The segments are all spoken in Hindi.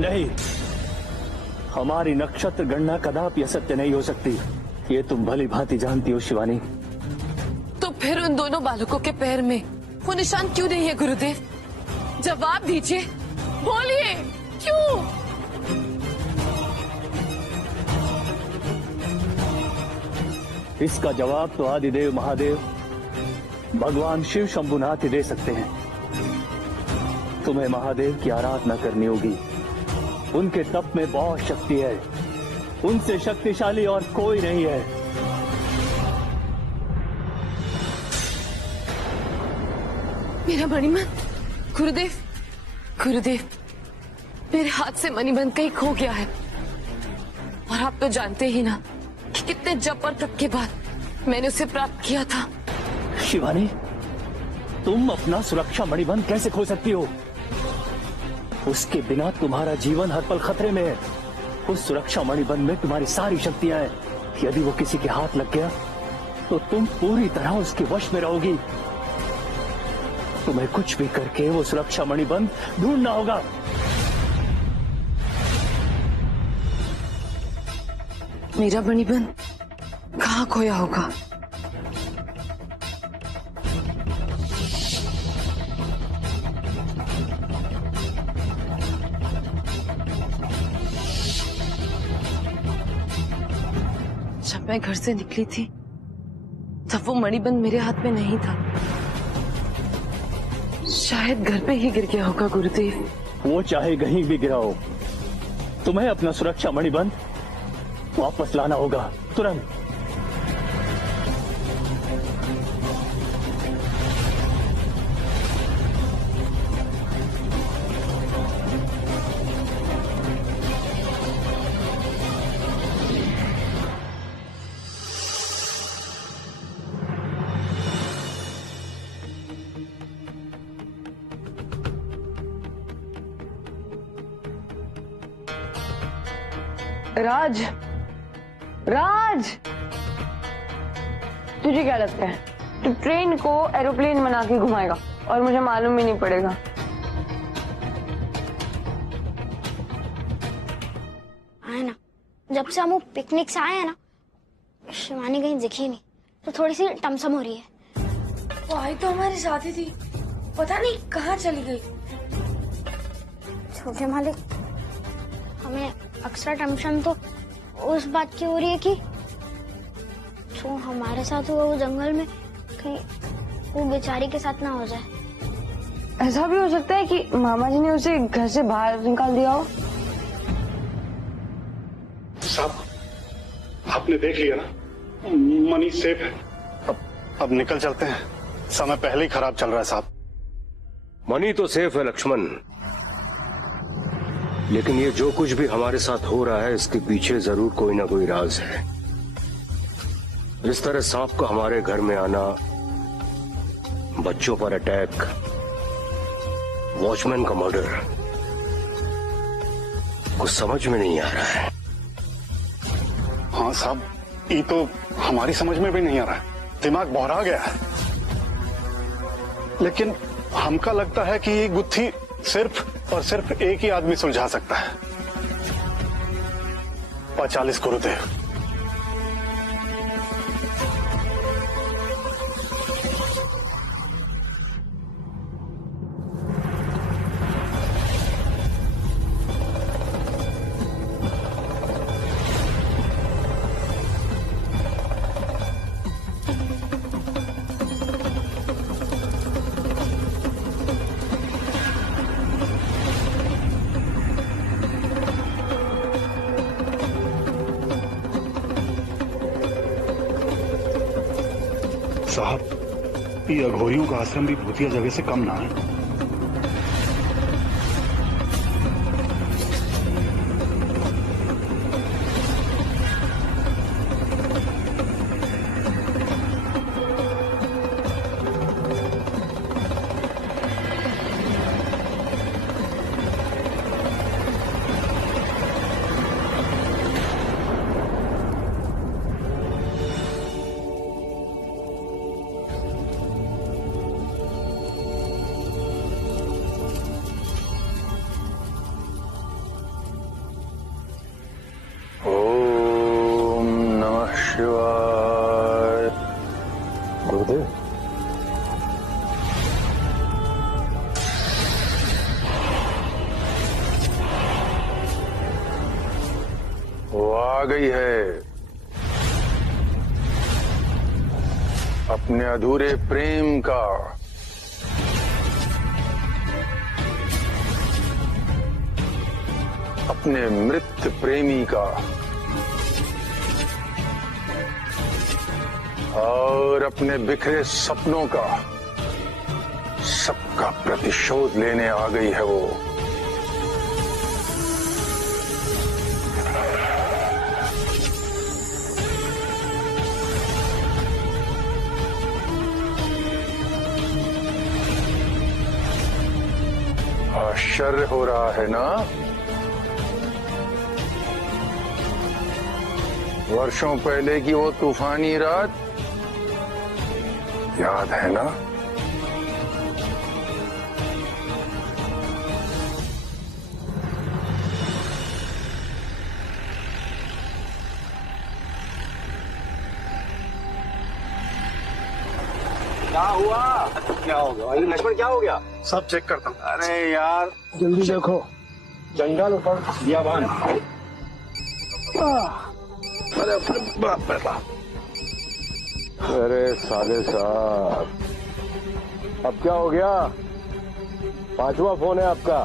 नहीं, हमारी नक्षत्र गणना कदापि असत्य नहीं हो सकती, ये तुम भली भांति जानती हो शिवानी। तो फिर उन दोनों बालकों के पैर में वो निशान क्यों नहीं है गुरुदेव? जवाब दीजिए, बोलिए, क्यों? इसका जवाब तो आदिदेव महादेव भगवान शिव शंभुनाथ ही दे सकते हैं। तुम्हें महादेव की आराधना करनी होगी। उनके तप में बहुत शक्ति है, उनसे शक्तिशाली और कोई नहीं है। मेरा मणिबंध, गुरुदेव, गुरुदेव, मेरे हाथ से मणिबंध कहीं खो गया है। और आप तो जानते ही ना कि कितने जप और तप के बाद मैंने उसे प्राप्त किया था। शिवानी, तुम अपना सुरक्षा मणिबंध कैसे खो सकती हो? उसके बिना तुम्हारा जीवन हर पल खतरे में है। उस सुरक्षा मणिबंध में तुम्हारी सारी शक्तियां हैं। यदि वो किसी के हाथ लग गया तो तुम पूरी तरह उसके वश में रहोगी। तुम्हें कुछ भी करके वो सुरक्षा मणिबंध ढूंढना होगा। मेरा मणिबंध कहाँ खोया होगा? जब मैं घर से निकली थी तब वो मणिबंध मेरे हाथ में नहीं था। शायद घर पे ही गिर गया होगा गुरुदेव। वो चाहे कहीं भी गिरा हो, तुम्हें अपना सुरक्षा मणिबंध वापस लाना होगा तुरंत। राज, राज, तुझे क्या लगता है तू ट्रेन को एरोप्लेन बना के घुमाएगा और मुझे मालूम ही नहीं पड़ेगा? आए ना, जब से हम पिकनिक से आए हैं ना, शिवानी कहीं दिखी नहीं, तो थोड़ी सी टमसम हो रही है। वो आई तो हमारे साथ ही थी, पता नहीं कहाँ चली गई। छोटे मालिक, हमें अक्सर टेंशन तो उस बात की हो रही है कि जो हमारे साथ हुआ वो जंगल में कहीं वो बेचारी के साथ ना हो जाए। ऐसा भी हो सकता है कि मामा जी ने उसे घर से बाहर निकाल दिया हो। साहब, आपने देख लिया ना, मनी सेफ है। अब निकल चलते हैं, समय पहले ही खराब चल रहा है साहब। मनी तो सेफ है लक्ष्मण, लेकिन ये जो कुछ भी हमारे साथ हो रहा है इसके पीछे जरूर कोई ना कोई राज है। इस तरह सांप का हमारे घर में आना, बच्चों पर अटैक, वॉचमैन का मर्डर, कुछ समझ में नहीं आ रहा है। हाँ साहब, ये तो हमारी समझ में भी नहीं आ रहा है, दिमाग बौरा गया है। लेकिन हमका लगता है कि ये गुत्थी सिर्फ और सिर्फ एक ही आदमी सुलझा सकता है, 45 गुरुदेव। साहब, ये अघोरियों का आश्रम भी भूतिया जगह से कम ना है। वो आ गई है अपने अधूरे प्रेम का अपने मृत प्रेमी का और अपने बिखरे सपनों का सबका प्रतिशोध लेने आ गई है वो। आश्चर्य हो रहा है ना? वर्षों पहले की वो तूफानी रात याद है ना? क्या हुआ? क्या हो गया लक्ष्मण? क्या हो गया? सब चेक करता हूँ। अरे यार जल्दी देखो, जंगल ऊपर दिया बान। अरे बाप रे बाप। अरे साले साहब, अब क्या हो गया? 5वां फोन है आपका?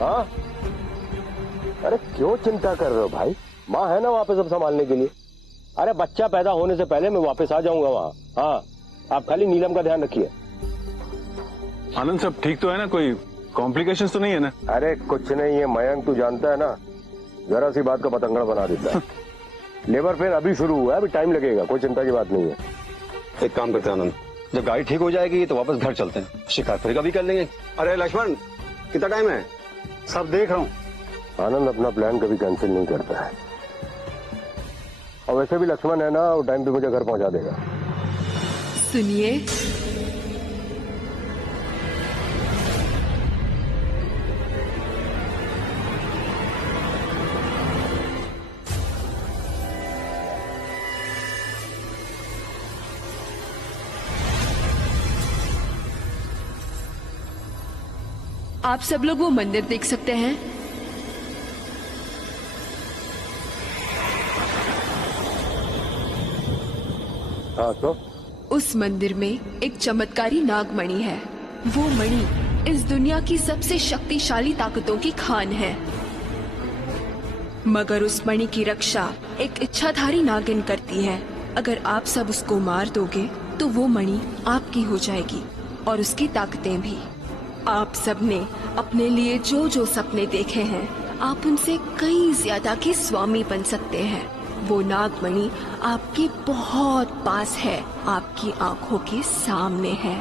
हाँ? अरे क्यों चिंता कर रहे हो भाई? माँ है ना वहाँ पे सब संभालने के लिए। अरे बच्चा पैदा होने से पहले मैं वापस आ जाऊंगा वहाँ। हाँ, आप खाली नीलम का ध्यान रखिए। आनंद, सब ठीक तो है ना? कोई कॉम्प्लिकेशंस तो नहीं है ना? अरे कुछ नहीं है मयंक, तू जानता है ना, जरा सी बात का पतंगड़ बना देता है। लेबर पेन अभी शुरू हुआ है, अभी टाइम लगेगा, कोई चिंता की बात नहीं है। एक काम करते हैं आनंद, जब गाड़ी ठीक हो जाएगी तो वापस घर चलते हैं, शिकार फिर का भी कर लेंगे। अरे लक्ष्मण, कितना टाइम है? सब देख रहा हूँ। आनंद अपना प्लान कभी कैंसिल नहीं करता है, और वैसे भी लक्ष्मण है ना, वो टाइम पे मुझे घर पहुंचा देगा। सुनिए, आप सब लोग वो मंदिर देख सकते हैं। हाँ तो उस मंदिर में एक चमत्कारी नागमणि है। वो मणि इस दुनिया की सबसे शक्तिशाली ताकतों की खान है, मगर उस मणि की रक्षा एक इच्छाधारी नागिन करती है। अगर आप सब उसको मार दोगे तो वो मणि आपकी हो जाएगी और उसकी ताकतें भी। आप सबने अपने लिए जो जो सपने देखे हैं, आप उनसे कई ज्यादा के स्वामी बन सकते हैं। वो नागमणि आपके बहुत पास है, आपकी आंखों के सामने है।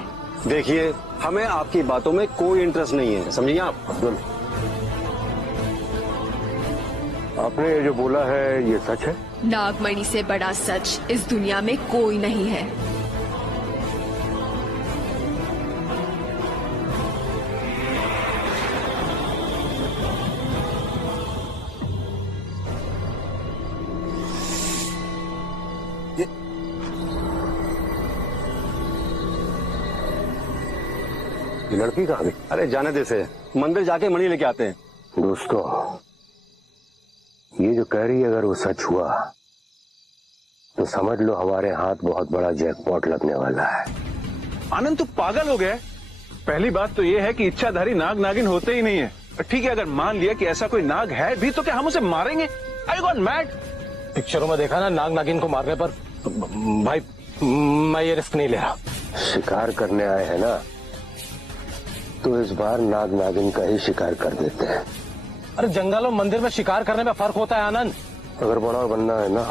देखिए, हमें आपकी बातों में कोई इंटरेस्ट नहीं है, समझिए आप। अब्दुल, आपने ये जो बोला है ये सच है? नागमणि से बड़ा सच इस दुनिया में कोई नहीं है। ये लड़की कहाँ गई? अरे जाने दे से, मंदिर जाके मणि लेके आते हैं। दोस्तों, ये जो कह रही है अगर वो सच हुआ तो समझ लो हमारे हाथ बहुत बड़ा जैकपॉट लगने वाला है। आनंद, तू पागल हो गया है? पहली बात तो ये है कि इच्छाधारी नाग नागिन होते ही नहीं है। ठीक है, अगर मान लिया कि ऐसा कोई नाग है भी तो क्या हम उसे मारेंगे? I got mad. पिक्चरों में देखा ना, नाग नागिन को मारने पर। भाई मैं ये रिस्क नहीं ले रहा। शिकार करने आए हैं ना, तो इस बार नाग नागिन का ही शिकार कर देते हैं। अरे जंगल और मंदिर में शिकार करने में फर्क होता है आनंद। अगर बड़ा बनना है ना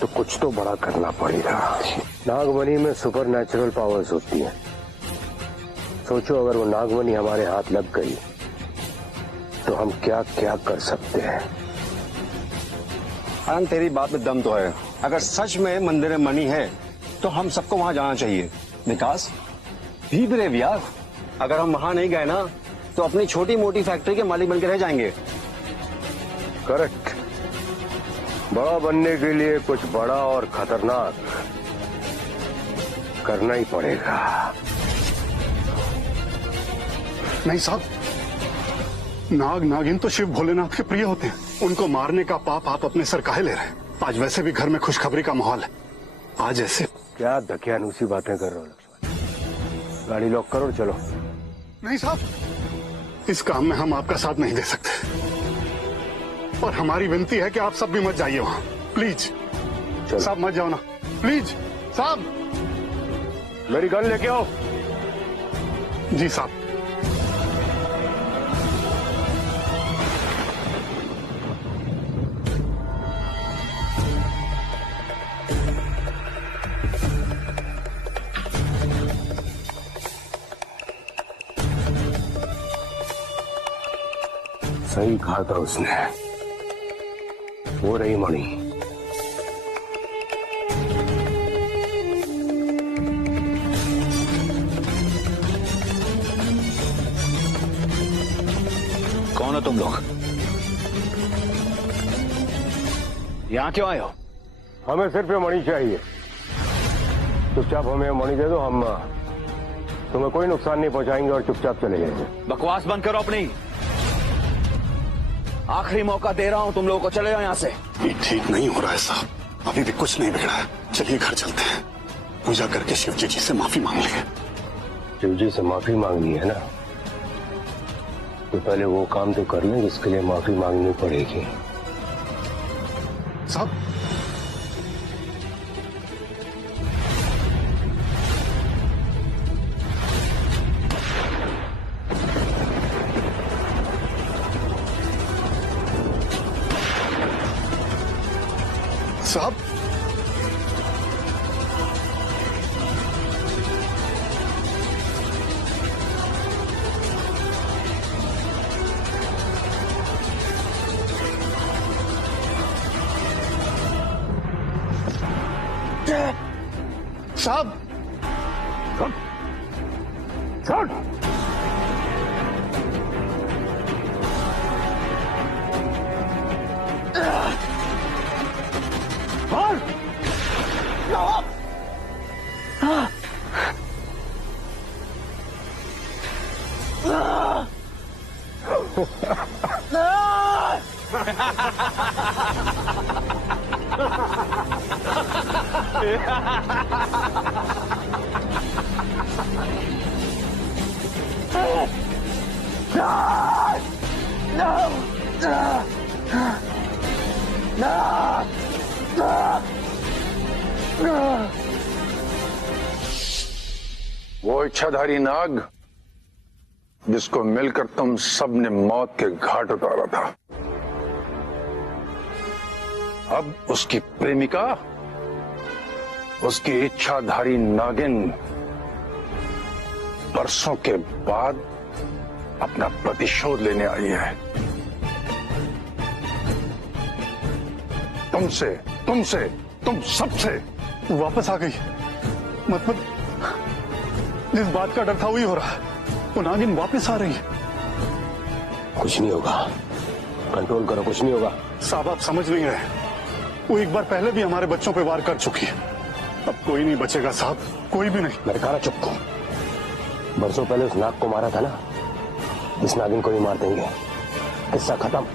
तो कुछ तो बड़ा करना पड़ेगा। नागमणि में सुपर नेचुरल पावर्स होती हैं। सोचो अगर वो नागमणि हमारे हाथ लग गई तो हम क्या क्या कर सकते हैं। आनंद, तेरी बात में दम तो है। अगर सच में मंदिर में मणि है तो हम सबको वहां जाना चाहिए। विकास, भी ब्रेव यार। अगर हम वहां नहीं गए ना तो अपनी छोटी मोटी फैक्ट्री के मालिक बनकर रह जाएंगे। करेक्ट। बड़ा बनने के लिए कुछ बड़ा और खतरनाक करना ही पड़ेगा। नहीं साहब, नाग नागिन तो शिव भोलेनाथ के प्रिय होते हैं। उनको मारने का पाप आप अपने सर काहे ले रहे हैं? आज वैसे भी घर में खुशखबरी का माहौल है। आज ऐसे क्या धकियानुसी बातें कर रहे हो लक्ष्मण? गाड़ी लॉक करो और चलो। नहीं साहब, इस काम में हम आपका साथ नहीं दे सकते, और हमारी विनती है कि आप सब भी मत जाइए वहां, प्लीज। साहब मत जाओ ना, प्लीज साहब। मेरी गन लेके आओ। जी साहब। सही कहा था उसने, वो रही मणि। कौन हो तुम लोग? यहां क्यों आए हो? हमें सिर्फ ये मणि चाहिए। चुपचाप हमें मणि दे दो, हम तुम्हें कोई नुकसान नहीं पहुंचाएंगे और चुपचाप चले जाएंगे। बकवास बंद करो अपनी। आखिरी मौका दे रहा हूं तुम लोगों को, चले जाओ यहां से। ये ठीक नहीं हो रहा है साहब, अभी भी कुछ नहीं बिगड़ा है। चलिए घर चलते हैं, पूजा करके शिवजी जी से माफी मांग लेंगे। शिवजी से माफी मांगनी है ना, तो पहले वो काम तो कर लें जिसके लिए माफी मांगनी पड़ेगी। साहब साहब साहब छोड़। वो इच्छाधारी नाग जिसको मिलकर तुम सब ने मौत के घाट उतारा था, अब उसकी प्रेमिका, उसकी इच्छाधारी नागिन बरसों के बाद अपना प्रतिशोध लेने आई है। तुम सबसे वापस आ गई। मतलब जिस बात का डर था वही हो रहा है, वो नागिन वापस आ रही है। कुछ नहीं होगा, कंट्रोल करो, कुछ नहीं होगा। साहब आप समझ नहीं रहे, वो एक बार पहले भी हमारे बच्चों पे वार कर चुकी है। अब कोई नहीं बचेगा साहब, कोई भी नहीं। मेरे कहा चुप को। बरसों पहले उस नाग को मारा था ना, इस नागिन को भी मार देंगे, किस्सा खत्म।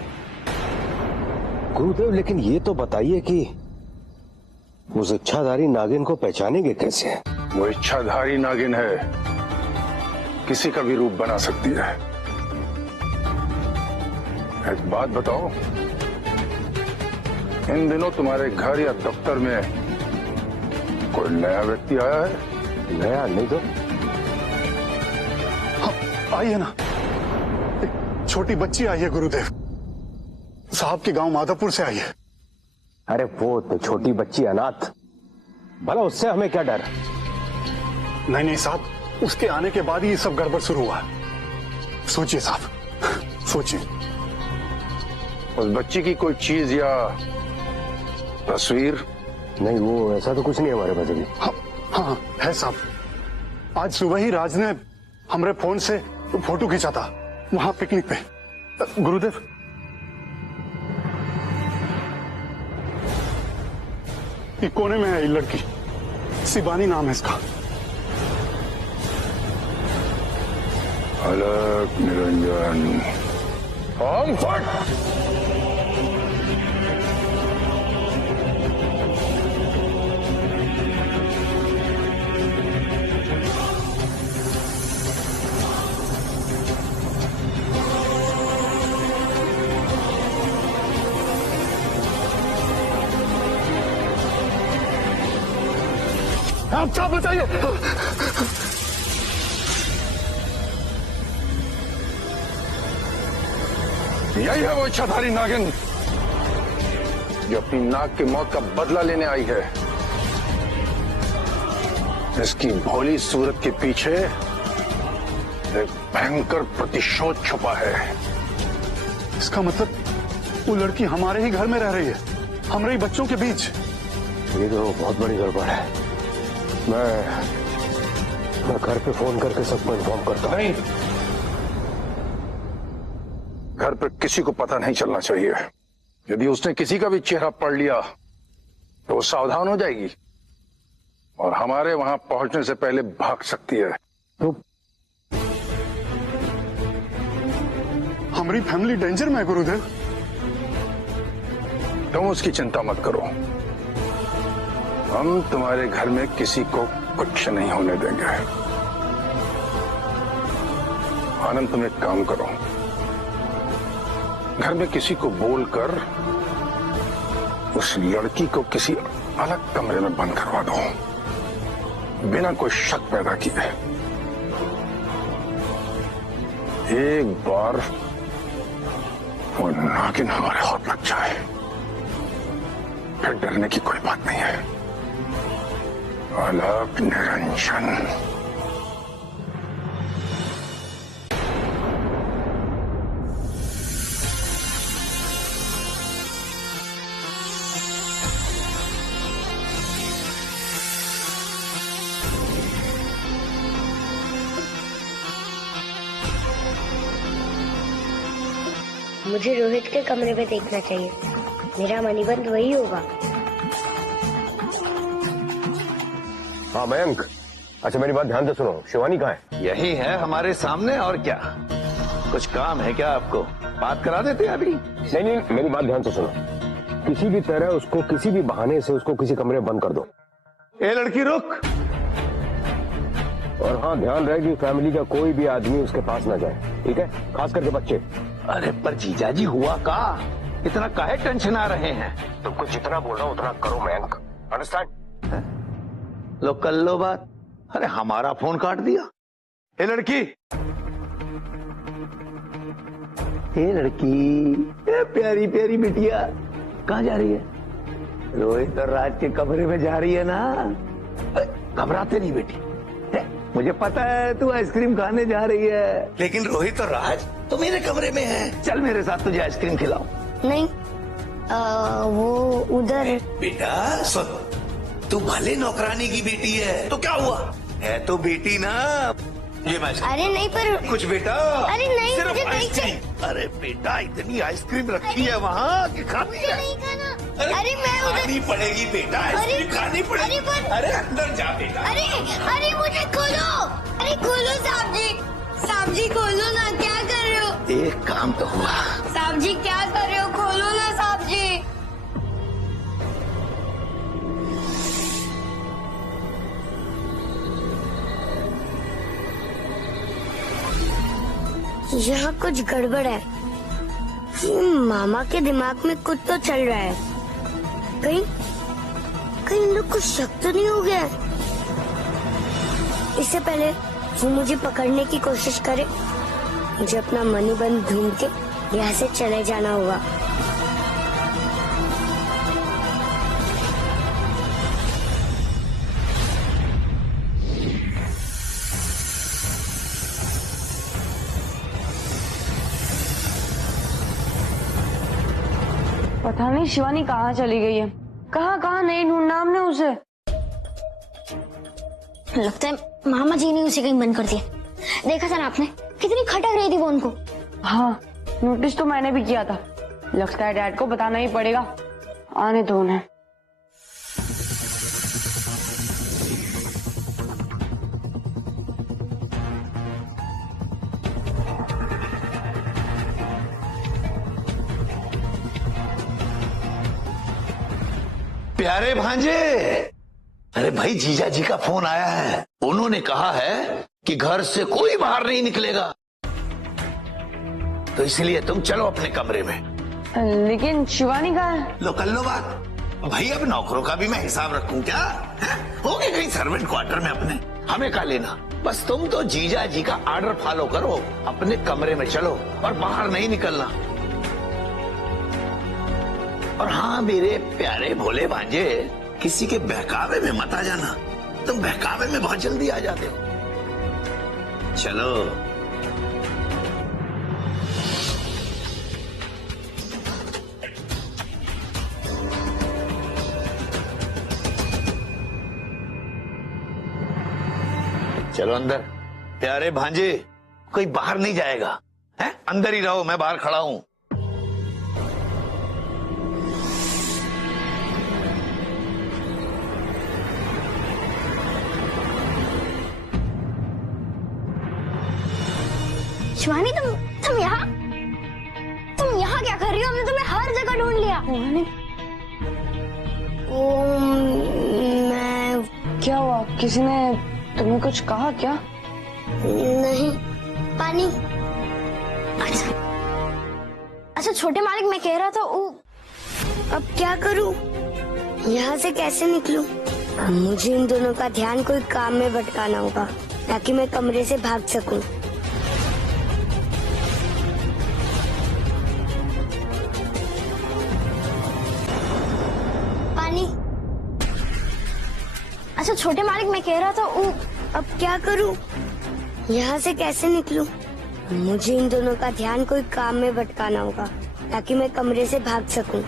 गुरुदेव लेकिन ये तो बताइए कि उस इच्छाधारी नागिन को पहचानेंगे कैसे? वो इच्छाधारी नागिन है, किसी का भी रूप बना सकती है। एक बात बताओ, इन दिनों तुम्हारे घर या दफ्तर में कोई नया व्यक्ति आया है? नया नहीं तो आई है ना, एक छोटी बच्ची आई है गुरुदेव, साहब के गांव माधोपुर से आई है। अरे वो तो छोटी बच्ची अनाथ, भला उससे हमें क्या डर? नहीं साहब, उसके आने के बाद ही ये सब गड़बड़ शुरू हुआ। सोचिए साहब, सोचिए। उस बच्ची की कोई चीज या तस्वीर? नहीं, वो ऐसा तो कुछ नहीं हमारे पास अभी। हाँ है साहब, आज सुबह ही राज ने हमारे फोन से फोटो खींचा था वहां पिकनिक पे। गुरुदेव ये कोने में है, ये लड़की शिवानी नाम है इसका। अलग निरंजन ओम फट। आप साहब बताइए। यही है वो इच्छाधारी नागिन जो अपनी नाग की मौत का बदला लेने आई है। इसकी भोली सूरत के पीछे एक भयंकर प्रतिशोध छुपा है। इसका मतलब वो लड़की हमारे ही घर में रह रही है, हमारे ही बच्चों के बीच। ये तो बहुत बड़ी गड़बड़ है। मैं घर पे फोन करके सबको इन्फॉर्म करता हूं। नहीं, घर पर किसी को पता नहीं चलना चाहिए। यदि उसने किसी का भी चेहरा पढ़ लिया तो वो सावधान हो जाएगी और हमारे वहां पहुंचने से पहले भाग सकती है। तो हमारी फैमिली डेंजर में है गुरुदेव। तुम उसकी चिंता मत करो, हम तुम्हारे घर में किसी को कुछ नहीं होने देंगे। आनंद, तुम एक काम करो, घर में किसी को बोलकर उस लड़की को किसी अलग कमरे में बंद करवा दो, बिना कोई शक पैदा किए। एक बार वो नागिन हमारे हाथ लग जाए फिर डरने की कोई बात नहीं है। अलग निरंजन। मुझे रोहित के कमरे में देखना चाहिए, मेरा मणिबंध वही होगा। हाँ मयंक, अच्छा मेरी बात ध्यान से सुनो। शिवानी कहाँ है? यही है हमारे सामने, और क्या? कुछ काम है क्या आपको? बात करा देते हैं अभी। नहीं, मेरी बात ध्यान से सुनो। किसी भी तरह उसको, किसी भी बहाने से उसको किसी कमरे में बंद कर दो। ए लड़की रुक। और हाँ, ध्यान रहे कि फैमिली का कोई भी आदमी उसके पास ना जाए, ठीक है? खास करके बच्चे। अरे पर जीजाजी हुआ का? इतना काहे टेंशन आ रहे हैं? तुमको जितना बोल रहा हूँ उतना करो मयंक, अंडरस्टैंड? लो कर लो बात। अरे हमारा फोन काट दिया। ए लड़की, ए लड़की, ए प्यारी प्यारी बिटिया, कहाँ जा रही है? रोहित और राज के कमरे में जा रही है ना? घबराते नहीं बेटी, मुझे पता है तू आइसक्रीम खाने जा रही है, लेकिन रोहित और राज तो मेरे कमरे में है। चल मेरे साथ तुझे आइसक्रीम खिलाऊं। नहीं, वो उधर। बेटा सुन, तू भले नौकरानी की बेटी है तो क्या हुआ, है तो बेटी ना। ये मैं अरे नहीं, पर कुछ बेटा। अरे नहीं, सिर्फ मुझे नहीं आइसक्रीम। अरे बेटा, इतनी आइसक्रीम रखी है वहाँ कि खानी है। नहीं खाना। अरे मैं खानी पड़ेगी बेटा, आइसक्रीम खानी पड़ेगी। अरे अंदर जा बेटा। अरे मुझे खोलो, अरे खोलो साहब जी, साहब जी खोलो ना, क्या कर रहे हो? एक काम तो हुआ। साहब जी क्या कर रहे हो, खोलो ना साहब जी। यहाँ कुछ गड़बड़ है। मामा के दिमाग में कुछ तो चल रहा है। कहीं कहीं इन लोग को शक तो नहीं हो गया? इससे पहले वो मुझे पकड़ने की कोशिश करे, मुझे अपना मणिबंध ढूंढ के यहाँ से चले जाना होगा। पता नहीं शिवानी कहाँ चली गई है, कहाँ नहीं ढूंढना हमने उसे। लगता है मामा जी ने उसे कहीं बंद कर दिया। देखा था ना आपने, कितनी खटक रही थी वो उनको। हाँ, नोटिस तो मैंने भी किया था। लगता है डैड को बताना ही पड़ेगा, आने दो उन्हें। प्यारे भांजे, अरे भाई जीजा जी का फोन आया है। उन्होंने कहा है कि घर से कोई बाहर नहीं निकलेगा, तो इसलिए तुम चलो अपने कमरे में। लेकिन शिवानी कहाँ है? लो कर लो बात। भाई अब नौकरों का भी मैं हिसाब रखूं क्या? हो गए कहीं सर्वेंट क्वार्टर में अपने, हमें क्या लेना? बस तुम तो जीजा जी का ऑर्डर फॉलो करो, अपने कमरे में चलो और बाहर नहीं निकलना। और हाँ मेरे प्यारे भोले भांजे, किसी के बहकावे में मत आ जाना, तुम बहकावे में बहुत जल्दी आ जाते हो। चलो चलो अंदर। प्यारे भांजे, कोई बाहर नहीं जाएगा, है? अंदर ही रहो, मैं बाहर खड़ा हूं। शिवानी तुम यहाँ क्या कर रही हो? हमने तुम्हें हर जगह ढूंढ लिया। मैं क्या हुआ? किसी ने तुम्हें कुछ कहा क्या? नहीं, पानी। अच्छा छोटे मालिक, मैं कह रहा था अब क्या करूं? यहाँ से कैसे निकलूं? मुझे इन दोनों का ध्यान कोई काम में भटकाना होगा ताकि मैं कमरे से भाग सकूं। पानी। अच्छा छोटे मालिक, मैं कह रहा था अब क्या करूं? यहाँ से कैसे निकलूं? मुझे इन दोनों का ध्यान कोई काम में भटकाना होगा ताकि मैं कमरे से भाग सकूं।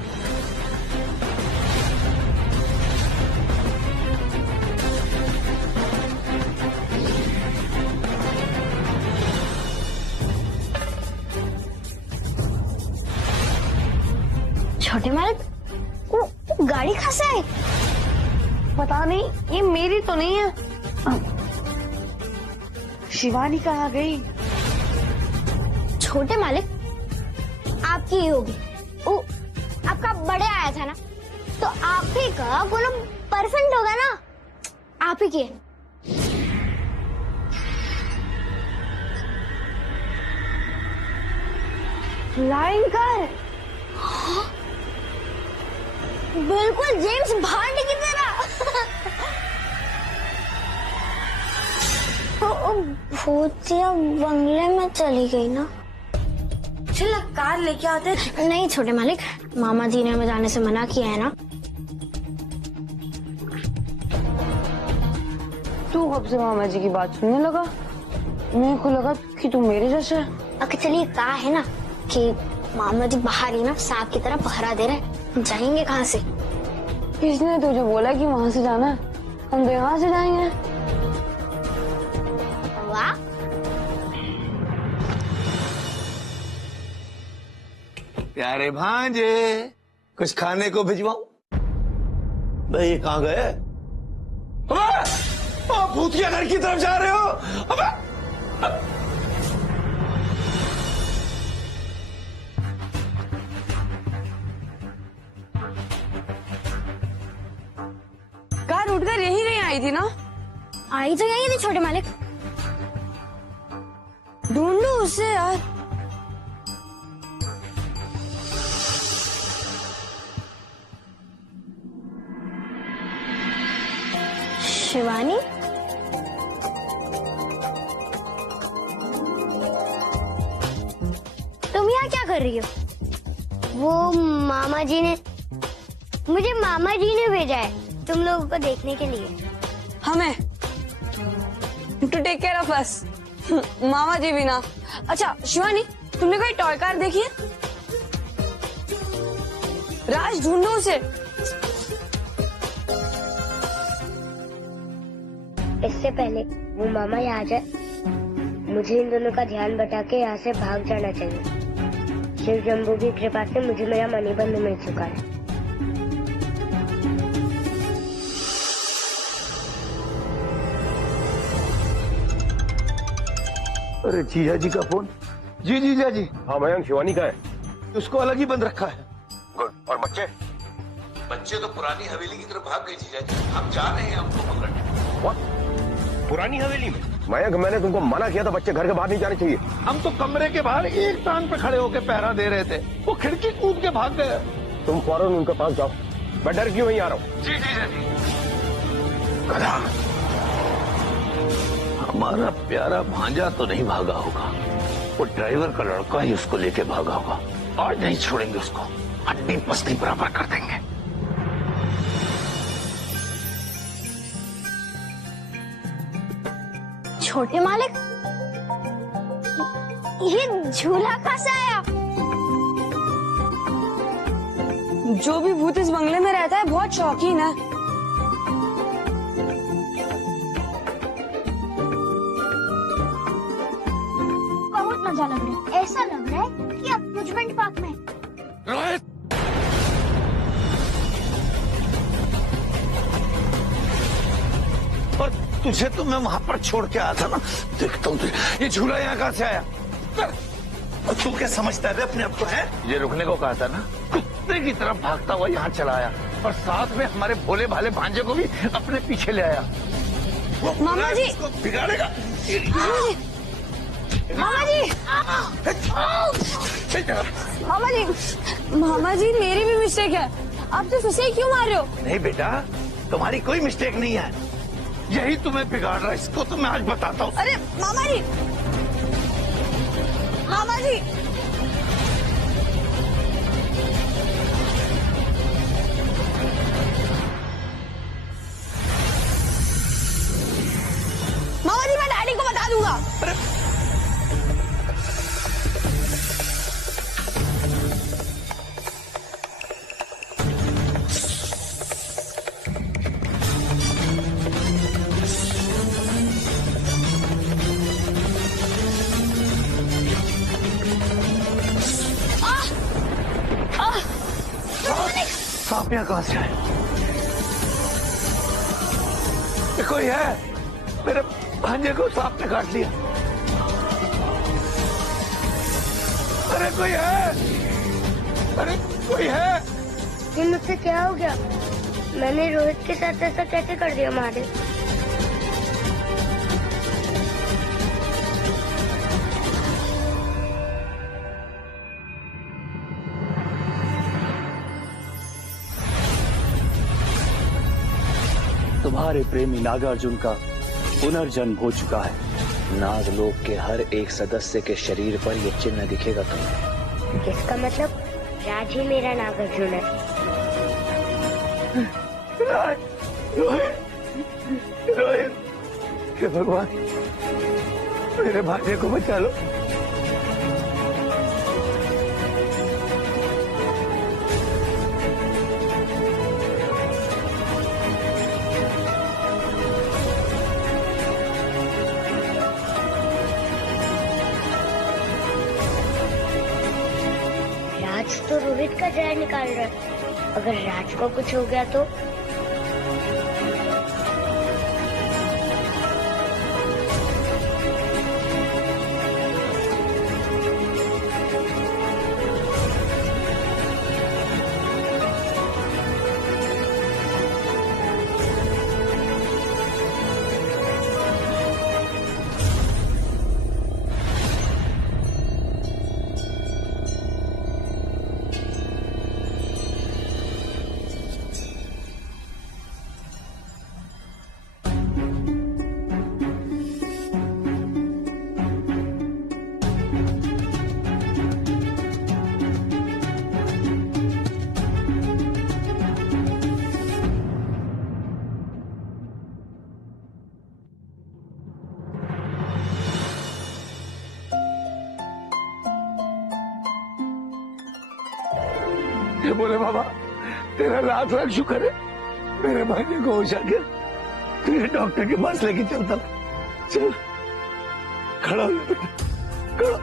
छोटे मालिक, वो गाड़ी कहाँ से आई? पता नहीं, ये मेरी तो नहीं है। शिवानी कहाँ गई? छोटे मालिक, आपकी ही होगी। वो आपका बड़े आया था ना, तो आप ही का बोलो परफेक्ट होगा ना, आप ही की। Flying car. हाँ? बिल्कुल जेम्स बॉन्ड की तरह। भूतिया बंगले में चली गई ना। चल कार लेके आते। नहीं छोटे मालिक, मामा जी ने हमें जाने से मना किया है ना। तू कब से मामा जी की बात सुनने लगा? मेरे को लगा कि तू मेरे जैसा है। अगर चलिए कहा है ना कि मामा जी बाहर ही ना सांप की तरह पहरा दे रहे, जाएंगे कहाँ से? किसने तुझे बोला कि वहाँ से जाना है? हम तो यहाँ से जाएंगे। वाह, प्यारे भांजे, कुछ खाने को भिजवाऊं? भाई ये कहाँ गए? भूतिया घर की तरफ जा रहे हो? कार उठकर यहीं कहीं आई थी ना? आई तो यही थी छोटे मालिक। ढूंढो उसे यार। शिवानी, तुम यहाँ क्या कर रही हो? वो मामा जी ने भेजा है तुम लोगों को देखने के लिए। हमें to take care of us. मामा जी भी ना। अच्छा शिवानी, तुमने कोई टॉय कार देखी है? राज ढूंढो उसे। इससे पहले वो मामा यहाँ आ जाए, मुझे इन दोनों का ध्यान बटा के यहाँ से भाग जाना चाहिए। शिव जम्बू की कृपा से मुझे मेरा मणिबंध मिल चुका है। अरे जीजा जी का फोन। जी जीजा जी। हाँ मयंक, शिवानी का है? उसको अलग ही बंद रखा है। गुड। और बच्चे? बच्चे तो पुरानी हवेली की तरफ भाग गए जीजा जी, हम जा रहे हैं हमको पकड़ने। What? पुरानी हवेली में? मयंक, मैंने तुमको मना किया था बच्चे घर के बाहर नहीं जाने चाहिए। हम तो कमरे के बाहर एक टांग पे खड़े होकर पहरा दे रहे थे, वो खिड़की कूद के भाग गए। तुम फौरन उनके पास जाओ मैं डर क्यों नहीं आ रहा हूँ। गधा, हमारा प्यारा भांजा तो नहीं भागा होगा, वो ड्राइवर का लड़का ही उसको लेके भागा होगा। आज नहीं छोड़ेंगे उसको, हड्डी पसली बराबर कर देंगे। छोटे मालिक, ये झूला कहाँ से आया? जो भी भूत इस बंगले में रहता है बहुत शौकीन है। बहुत मजा लग रहा है, ऐसा लग रहा है कि अम्यूजमेंट पार्क में। रोहित, और तुझे तो मैं वहां पर छोड़ के आया था ना। देखता हूँ तुझे, ये झूला यहाँ कहाँ से आया? और तू क्या समझता है अपने आप को? है ये रुकने को कहा था ना, कुत्ते की तरफ भागता हुआ यहाँ चला आया और साथ में हमारे भोले भाले भांजे को भी अपने पीछे ले आया। मामा जी, बिगाड़ेगा। मामा जी, मामा जी मेरी भी मिस्टेक है। आप तो उसे क्यों मार रहे हो? नहीं बेटा, तुम्हारी कोई मिस्टेक नहीं है, यही तुम्हें बिगाड़ रहा है। इसको तो मैं आज बताता हूँ। अरे मामा जी, मामा जी, मामा जी मैं डैडी को बता दूंगा। सांप यहाँ कहाँ से आए? ये कोई है? मेरे भांजे को सांप ने काट लिया। अरे कोई है? अरे कोई है? ये मुझसे क्या हो गया? मैंने रोहित के साथ ऐसा कैसे कर दिया महादेव? तुम्हारे प्रेमी नागार्जुन का पुनर्जन्म हो चुका है। नागलोक के हर एक सदस्य के शरीर पर ये चिन्ह दिखेगा तुम्हें। इसका मतलब राज ही मेरा नागार्जुन है। रोहित, रोहित, हे भगवान, मेरे भांजे को बचा लो। राज तो रोहित का जहर निकाल रहा है, अगर राज को कुछ हो गया तो? ये बोले बाबा, तेरा लाख लाख शुक्र है, मेरे भाई को होश आ गया। तुझे डॉक्टर के पास लेके चलता। चल, खड़ा हो बेटा, खड़ा,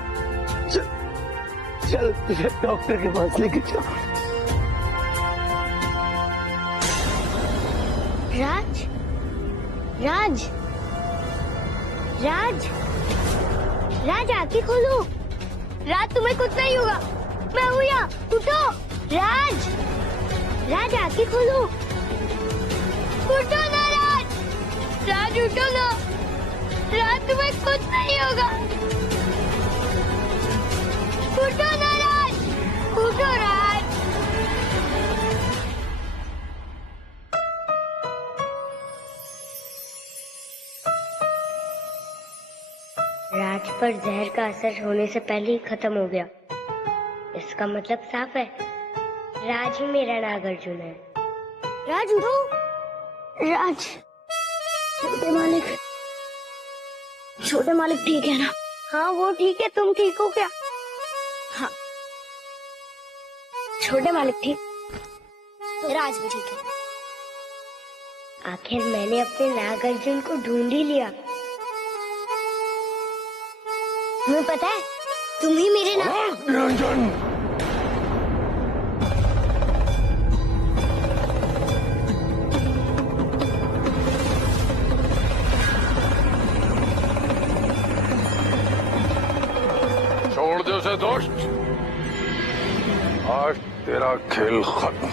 चल, चल तुझे डॉक्टर के पास लेके चल। राज, राज, राज, राज आंखें खोलो। राज तुम्हें कुछ नहीं होगा, मैं हूँ यहाँ, उठो। राज, राज आंखें खोलो, उठो ना राज, राज उठो ना, राज तुम्हें कुछ नहीं होगा, उठो ना राज, उठो राज। राज पर जहर का असर होने से पहले ही खत्म हो गया। इसका मतलब साफ है, राज ही मेरा नागार्जुन है। राज उठो। राज, छोटे मालिक ठीक है ना? हाँ वो ठीक है, तुम ठीक हो क्या? हाँ छोटे मालिक ठीक, राज भी ठीक है। आखिर मैंने अपने नागार्जुन को ढूंढ ही लिया। तुम्हें पता है, तुम ही मेरे निरंजन, छोड़ दो उसे दोस्त, आज तेरा खेल खत्म।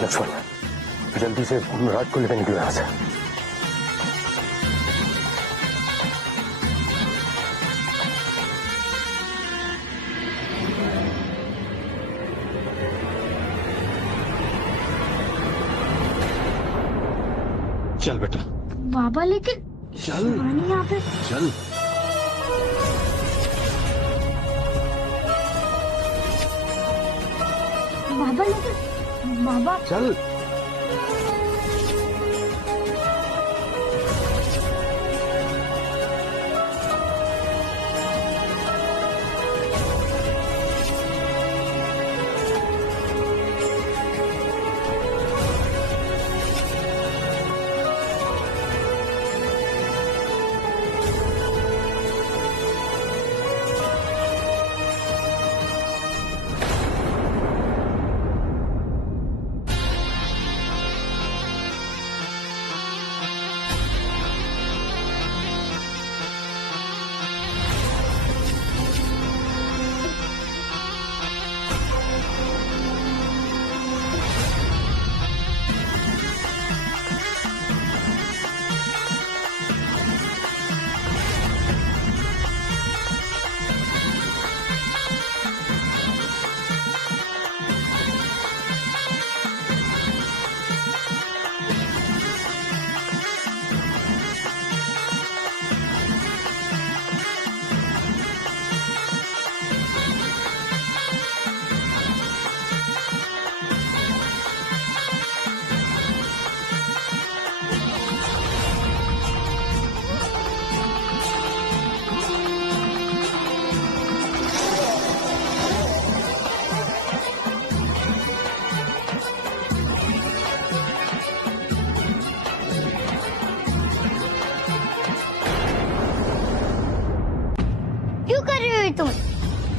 लक्ष्मण, जल्दी से राज को लेकर निकलो यहाँ से। चल बेटा, बाबा लेकिन चल यहाँ पे चल। बाबा लेकिन बाबा चल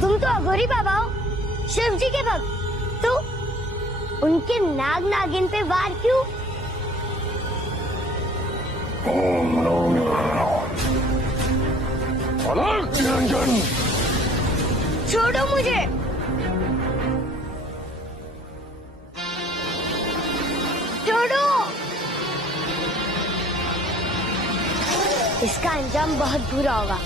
तुम तो अघोरी बाबा हो, शिव जी के भक्त, तो उनके नाग नागिन पे वार क्यों? ओम नमो अलग निरंजन, छोड़ो मुझे। छोड़ो। इसका अंजाम बहुत बुरा होगा,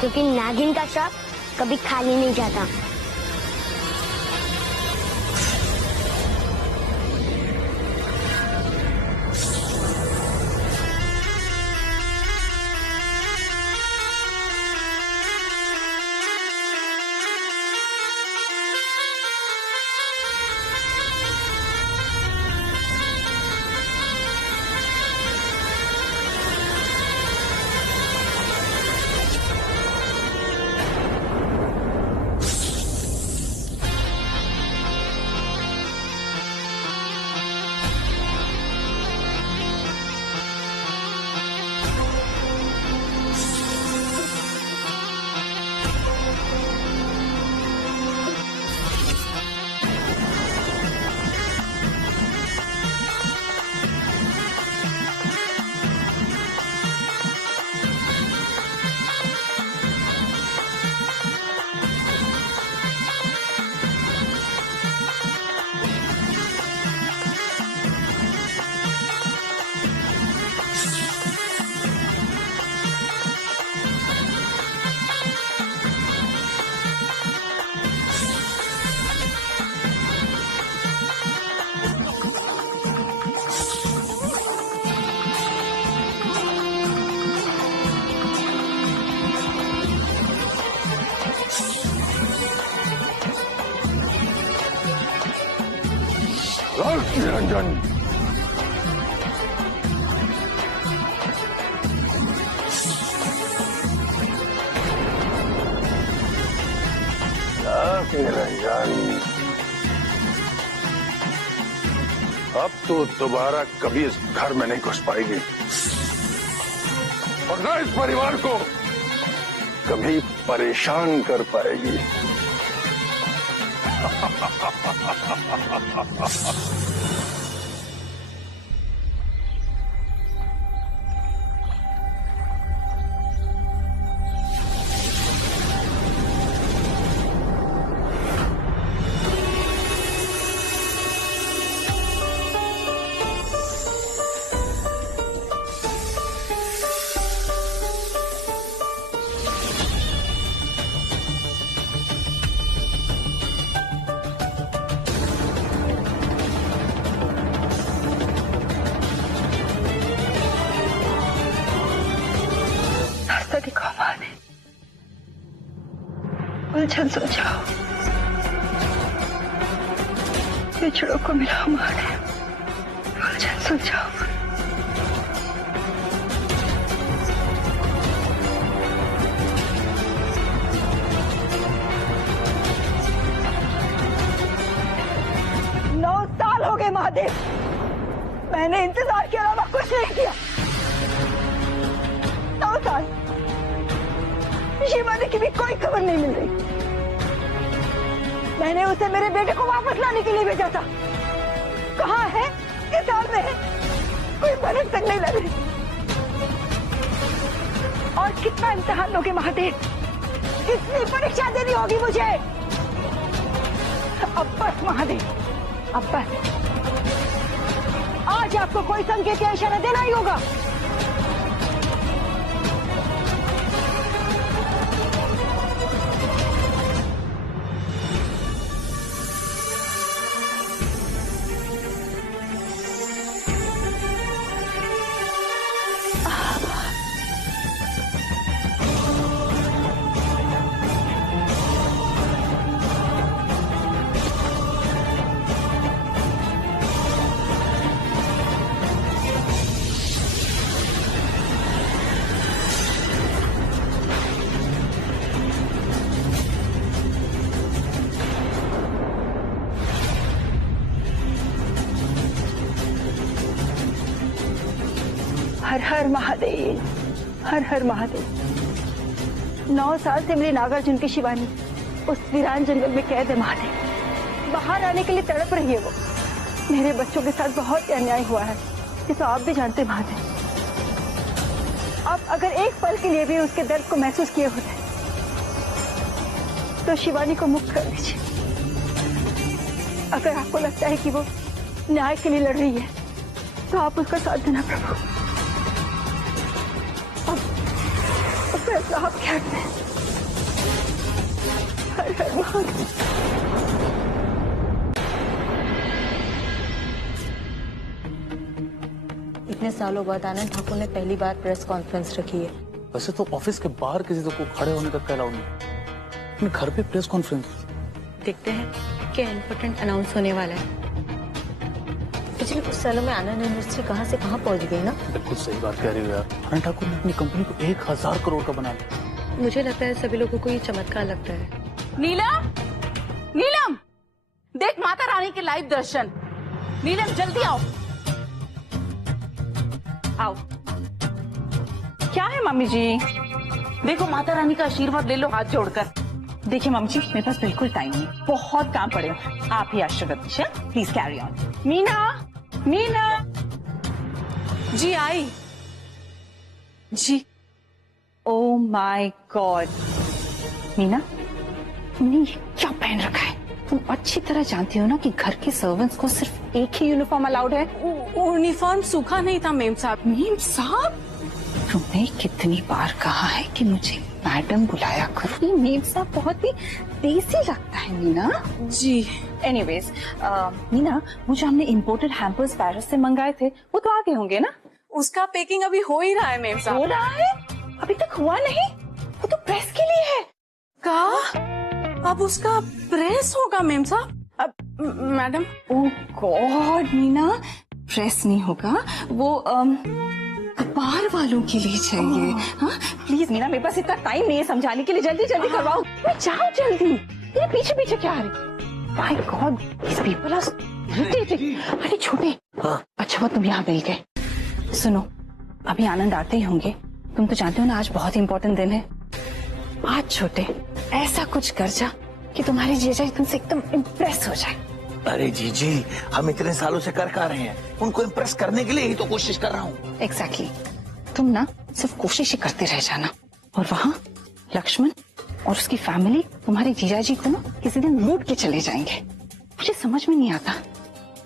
क्योंकि नागिन का श्राप कभी खाली नहीं जाता। निरंजन, निरंजन, अब तो दोबारा कभी इस घर में नहीं घुस पाएगी और न इस परिवार को कभी परेशान कर पाएगी। उलझन सुलझाओ, बिछड़ों को मिलाओ महादेव, उलझन सुलझाओ। नौ साल हो गए महादेव, मैंने इंतजार के अलावा कुछ नहीं किया। 9 साल शिवानी की भी कोई खबर नहीं मिल रही। मैंने उसे मेरे बेटे को वापस लाने के लिए भेजा था। कहाँ है? किस हाल में है? कोई भनक तक नहीं लग रही। और कितना इम्तिहान लोगे महादेव? कितनी परीक्षा देनी होगी मुझे? अब बस महादेव, अब बस। आज आपको कोई संकेत या इशारा देना ही होगा। हर हर महादेव, हर हर महादेव। 9 साल से मेरी नागार्जुन की शिवानी उस वीरान जंगल में कैद है महादेव। बाहर आने के लिए तड़प रही है वो। मेरे बच्चों के साथ बहुत अन्याय हुआ है, ये तो आप भी जानते हैं महादेव। आप अगर एक पल के लिए भी उसके दर्द को महसूस किए होते तो शिवानी को मुक्त कर दीजिए। अगर आपको लगता है कि वो न्याय के लिए लड़ रही है तो आप उसका साथ देना प्रभु। अब फैसला आप क्या करें? हर हर महादेव। इतने सालों बाद आनंद ठाकुर ने पहली बार प्रेस कॉन्फ्रेंस रखी है। वैसे तो ऑफिस के बाहर किसी को खड़े होने तक अलाउ नहीं, लेकिन घर पे प्रेस कॉन्फ्रेंस। देखते हैं क्या इम्पोर्टेंट अनाउंस होने वाला है। पिछले कुछ सालों में आनंद इंडस्ट्री कहाँ से कहाँ पहुँच गई ना। बिल्कुल सही बात कह रही हो यार। आनंद ठाकुर ने अपनी कंपनी को 1000 करोड़ का बना दिया। मुझे लगता है सभी लोगों को ये चमत्कार लगता है। नीलम, नीलम, देख माता रानी के लाइव दर्शन। नीलम जल्दी आओ, आओ। क्या है मम्मी जी? देखो माता रानी का आशीर्वाद ले लो हाथ जोड़कर। देखिए मम्मी जी, मेरे पास बिल्कुल टाइम नहीं, बहुत काम पड़े हो। आप ही आशीर्वाद दीजिए, please carry on. Meena, Meena ji आई जी। ओ माय गॉड मीना, तुमने ये क्या पहन रखा है? तुम अच्छी तरह जानती हो ना कि घर के सर्वेंट्स को सिर्फ एक ही यूनिफॉर्म अलाउड है। यूनिफॉर्म सूखा नहीं था मेम साहब। मेम साहब, तुमने कितनी बार कहा है कि मुझे मैडम बुलाया करो। ये मेम साहब बहुत ही देसी लगता है मीना जी। एनीवेज मीना, वो जो हमने इम्पोर्टेड हैम्पर्स पेरिस से मंगाए थे वो तो आ गए होंगे ना? उसका पैकिंग अभी हो ही रहा है मेम साहब। हो रहा है? अभी तक हुआ नहीं? वो तो प्रेस के लिए है। कहा? अब उसका प्रेस होगा मेम साहब। अब मैडम, ओह गॉड मीना, प्रेस नहीं होगा वो, अखबार वालों के लिए चाहिए। हाँ प्लीज मीना, मेरे पास इतना टाइम नहीं है समझाने के लिए, जल्दी जल्दी करवाओ। जाओ जल्दी, मेरे पीछे पीछे क्या आ रही? My God, these people are irritating। अरे छोटे, अच्छा वो तुम यहाँ मिल गए। सुनो, अभी आनंद आते ही होंगे, तुम तो जानते हो ना आज बहुत इंपॉर्टेंट दिन है। आज छोटे ऐसा कुछ कर जा कि तुम्हारी जीजा तुमसे एकदम इम्प्रेस हो जाए। अरे जीजी, हम इतने सालों से कर रहे हैं, उनको इम्प्रेस करने के लिए ही तो कोशिश कर रहा हूँ। एग्जैक्टली, तुम ना सिर्फ कोशिश ही करते रह जाना, और वहाँ लक्ष्मण और उसकी फैमिली तुम्हारे जीजाजी को ना किसी दिन लूट के चले जाएंगे। मुझे समझ में नहीं आता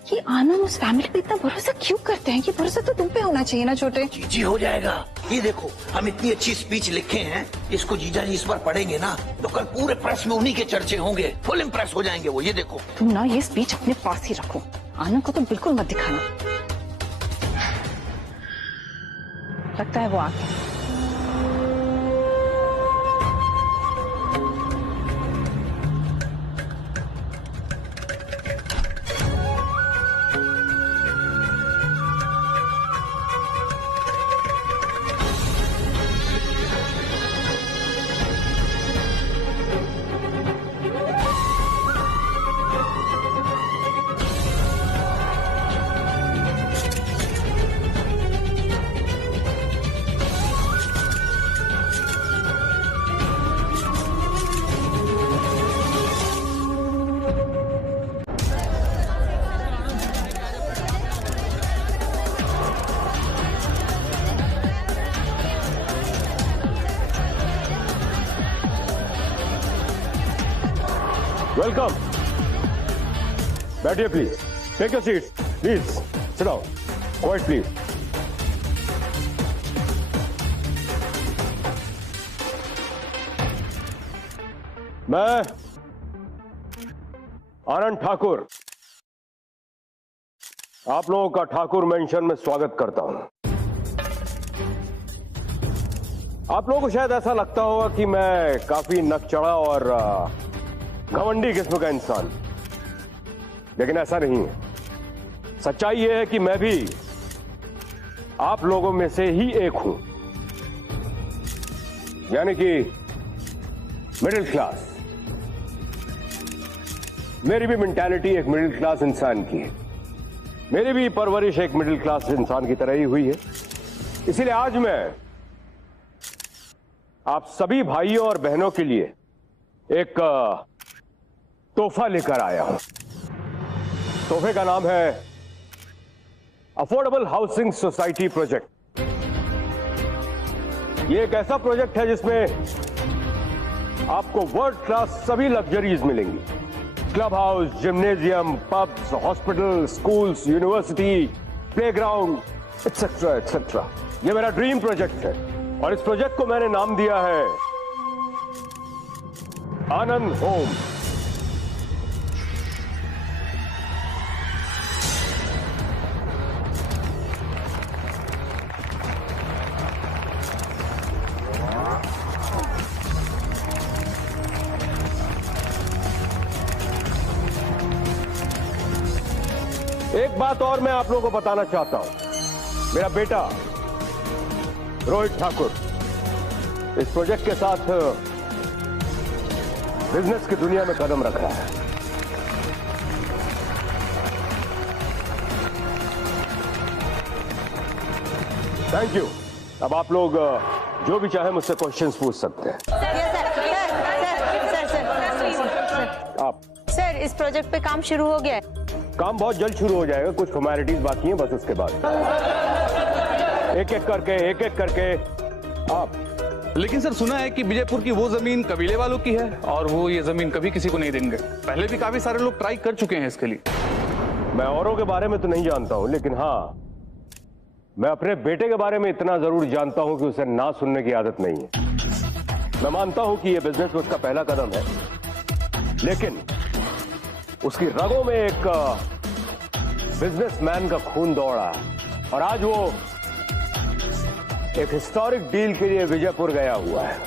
कि आनंद उस फैमिली पे इतना भरोसा क्यों करते हैं। ये भरोसा तो तुम पे होना चाहिए ना छोटे। जीजी हो जाएगा, ये देखो हम इतनी अच्छी स्पीच लिखे हैं, इसको जीजा जी इस बार पढ़ेंगे ना तो कल पूरे प्रेस में उन्हीं के चर्चे होंगे, फुल इम्प्रेस हो जाएंगे वो। ये देखो तुम ना ये स्पीच अपने पास ही रखो, आनंद को तो बिल्कुल मत दिखाना। लगता है वो आगे। वेलकम, बैठिए please, take your seat please, sit down, quiet please. मैं आनंद ठाकुर आप लोगों का ठाकुर मेंशन में स्वागत करता हूं। आप लोगों को शायद ऐसा लगता होगा कि मैं काफी नकचढ़ा और घमंडी किस्म का इंसान, लेकिन ऐसा नहीं है। सच्चाई यह है कि मैं भी आप लोगों में से ही एक हूं, यानी कि मिडिल क्लास। मेरी भी मेंटालिटी एक मिडिल क्लास इंसान की है, मेरी भी परवरिश एक मिडिल क्लास इंसान की तरह ही हुई है। इसीलिए आज मैं आप सभी भाइयों और बहनों के लिए एक तोहफा लेकर आया हूं। तोहफे का नाम है अफोर्डेबल हाउसिंग सोसाइटी प्रोजेक्ट। ये एक ऐसा प्रोजेक्ट है जिसमें आपको वर्ल्ड क्लास सभी लग्जरीज मिलेंगी, club house, gymnasium, pubs, hospital, schools, university, playground, etcetera etcetera. ये मेरा ड्रीम प्रोजेक्ट है और इस प्रोजेक्ट को मैंने नाम दिया है आनंद होम। एक बात और मैं आप लोगों को बताना चाहता हूं। मेरा बेटा रोहित ठाकुर इस प्रोजेक्ट के साथ बिजनेस की दुनिया में कदम रख रहा है। Thank you. अब आप लोग जो भी चाहे मुझसे क्वेश्चंस पूछ सकते हैं। आप सर, इस प्रोजेक्ट पे काम शुरू हो गया है। काम बहुत जल्द शुरू हो जाएगा, कुछ फॉर्मेलिटीज बाकी हैं, बस उसके बाद एक एक करके आप। लेकिन सर सुना है कि विजयपुर की वो जमीन कबीले वालों की है और वो ये जमीन कभी किसी को नहीं देंगे। पहले भी काफी सारे लोग ट्राई कर चुके हैं इसके लिए। मैं औरों के बारे में तो नहीं जानता हूं, लेकिन हाँ मैं अपने बेटे के बारे में इतना जरूर जानता हूं कि उसे ना सुनने की आदत नहीं है। मैं मानता हूं कि यह बिजनेस उसका पहला कदम है, लेकिन उसकी रगों में एक बिजनेसमैन का खून दौड़ा और आज वो एक हिस्टोरिक डील के लिए विजयपुर गया हुआ है।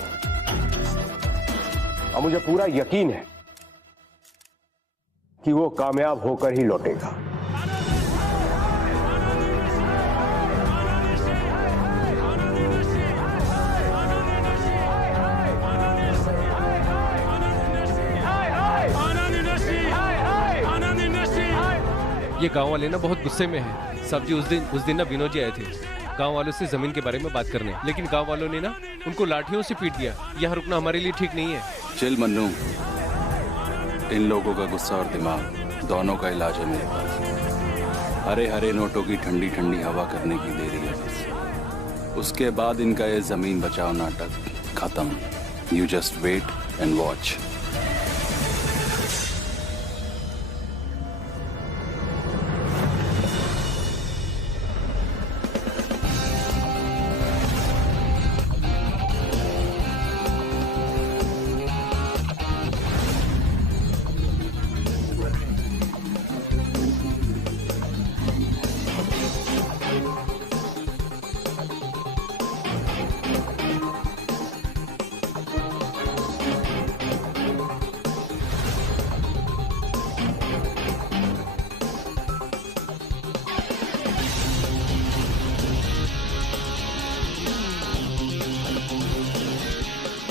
और मुझे पूरा यकीन है कि वो कामयाब होकर ही लौटेगा। ये गांव वाले ना बहुत गुस्से में हैं। सब जी उस दिन ना विनोद जी आए थे गांव वालों से जमीन के बारे में बात करने, लेकिन गांव वालों ने ना उनको लाठियों से पीट दिया। यहाँ रुकना हमारे लिए ठीक नहीं है। चिल मन्नू, इन लोगों का गुस्सा और दिमाग दोनों का इलाज है मेरे पास। हरे हरे नोटों की ठंडी ठंडी हवा करने की देरी है बस। उसके बाद इनका ये जमीन बचाओ नाटक खत्म। You just wait and watch.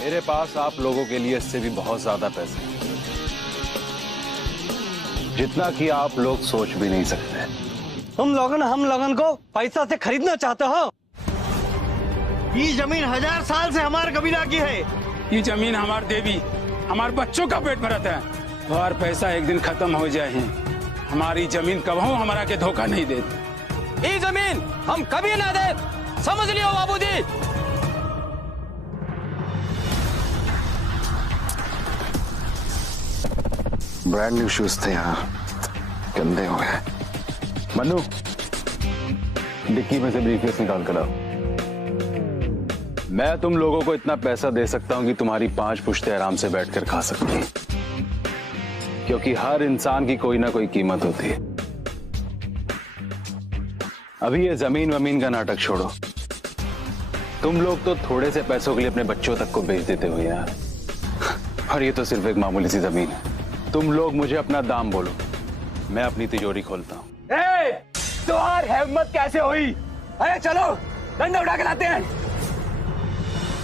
मेरे पास आप लोगों के लिए इससे भी बहुत ज्यादा पैसे हैं, जितना कि आप लोग सोच भी नहीं सकते। हम लोगन को पैसा से खरीदना चाहते हो? ये जमीन 1000 साल से हमारे कबीला की है। ये जमीन हमारे देवी, हमारे बच्चों का पेट भरत है। और पैसा एक दिन खत्म हो जाए, हमारी जमीन कबहू हमारा के धोखा नहीं देती। ये जमीन हम कभी ना दे, समझ लियो बाबूजी। ब्रांड न्यू शूज थे यहाँ, गंदे हो गए। मन्नू, डिक्की में से ब्रीफकेस निकाल कर आओ। मैं तुम लोगों को इतना पैसा दे सकता हूं कि तुम्हारी 5 पुश्ते आराम से बैठकर खा सकती हैं, क्योंकि हर इंसान की कोई ना कोई कीमत होती है। अभी ये जमीन वमीन का नाटक छोड़ो। तुम लोग तो थोड़े से पैसों के लिए अपने बच्चों तक को बेच देते हो यार। और ये तो सिर्फ एक मामूली सी जमीन है। तुम लोग मुझे अपना दाम बोलो, मैं अपनी तिजोरी खोलता हूँ। तुम्हारी हिम्मत कैसे हुई? अरे चलो डंडा उठा के लाते हैं।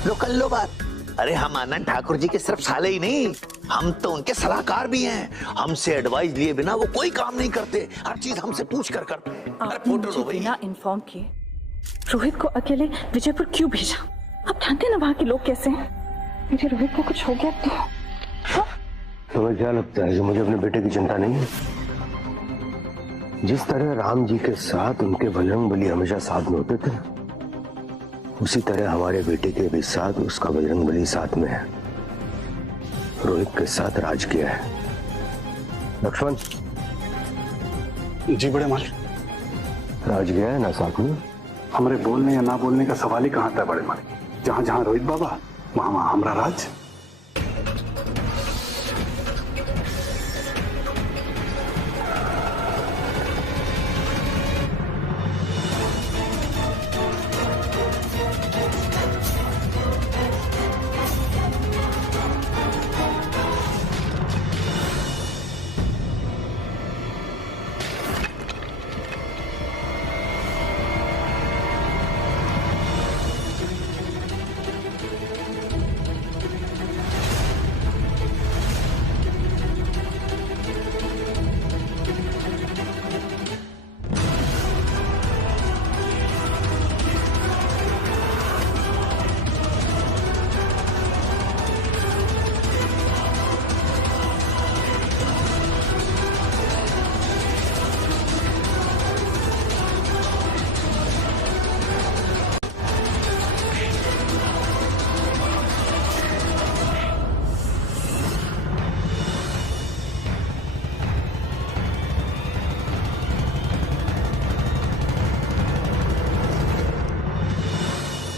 लो कर लो बात। अरे हम आनंद ठाकुर जी के सिर्फ साले ही नहीं, हम तो उनके सलाहकार भी हैं। हमसे एडवाइस लिए बिना वो कोई काम नहीं करते, हर चीज हमसे पूछ कर करते हैं। आपने मुझे बिना इन्फॉर्म किए रोहित को अकेले विजयपुर क्यों भेजा? आप जानते हैं ना वहाँ के लोग कैसे हैं। मुझे रोहित को कुछ हो गया तो तुम्हें क्या लगता है कि मुझे अपने बेटे की चिंता नहीं है? जिस तरह राम जी के साथ उनके बजरंग बली हमेशा साथ में होते थे, उसी तरह हमारे बेटे के भी साथ उसका बजरंग बली साथ में है। रोहित के साथ राज किया है। लक्ष्मण जी बड़े मालिक। राज गया है ना साथ में? हमारे बोलने या ना बोलने का सवाल ही कहाँ था बड़े मालिक। जहाँ जहाँ रोहित बाबा, वहाँ वहाँ हमारा राज।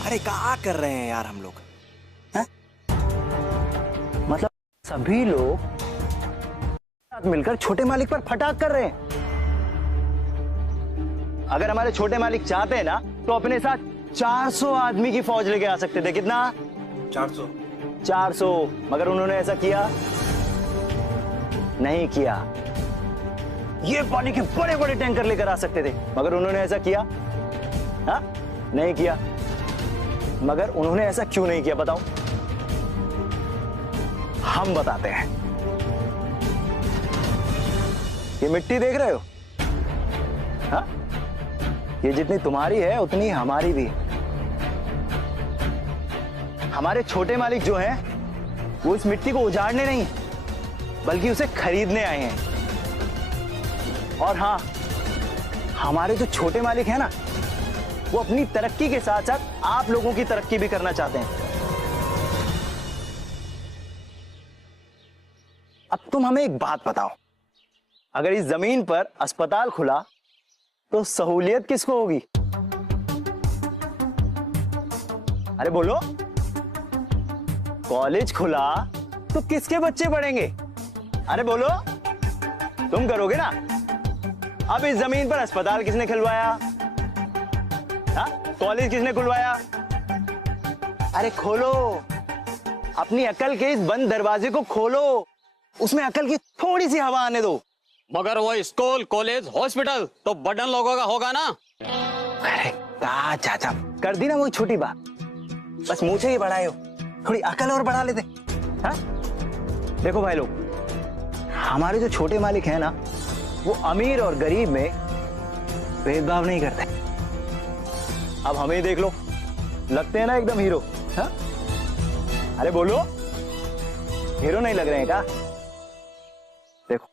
अरे क्या कर रहे हैं यार हम लोग? मतलब सभी लोग साथ मिलकर छोटे मालिक पर फटाक कर रहे हैं। अगर हमारे छोटे मालिक चाहते हैं ना तो अपने साथ 400 आदमी की फौज लेके आ सकते थे। कितना? 400। मगर उन्होंने ऐसा किया नहीं किया। ये पानी के बड़े बड़े टैंकर लेकर आ सकते थे, मगर उन्होंने ऐसा किया? हाँ, नहीं किया। मगर उन्होंने ऐसा क्यों नहीं किया बताओ? हम बताते हैं। ये मिट्टी देख रहे हो? हाँ, ये जितनी तुम्हारी है उतनी हमारी भी है। हमारे छोटे मालिक जो हैं, वो इस मिट्टी को उजाड़ने नहीं बल्कि उसे खरीदने आए हैं। और हाँ, हमारे जो छोटे मालिक हैं ना, वो अपनी तरक्की के साथ साथ आप लोगों की तरक्की भी करना चाहते हैं। अब तुम हमें एक बात बताओ, अगर इस जमीन पर अस्पताल खुला तो सहूलियत किसको होगी? अरे बोलो। कॉलेज खुला तो किसके बच्चे पढ़ेंगे? अरे बोलो। तुम करोगे ना। अब इस जमीन पर अस्पताल किसने खुलवाया? कॉलेज किसने खुलवाया? अरे खोलो, अपनी अकल के इस बंद दरवाजे को खोलो, उसमें अकल की थोड़ी सी हवा आने दो। मगर वो स्कूल, कॉलेज, हॉस्पिटल तो बड़न लोगों का होगा ना। अरे चाचा, कर दी ना वो छोटी बात, बस मुझे ही बढ़ाए हो, थोड़ी अकल और बढ़ा लेते। हाँ? देखो भाई लोग, हमारे जो छोटे मालिक हैं ना, वो अमीर और गरीब में भेदभाव नहीं करते। अब हमें ही देख लो, लगते हैं ना एकदम हीरो। हाँ? अरे बोलो, हीरो नहीं लग रहे हैं क्या? देखो,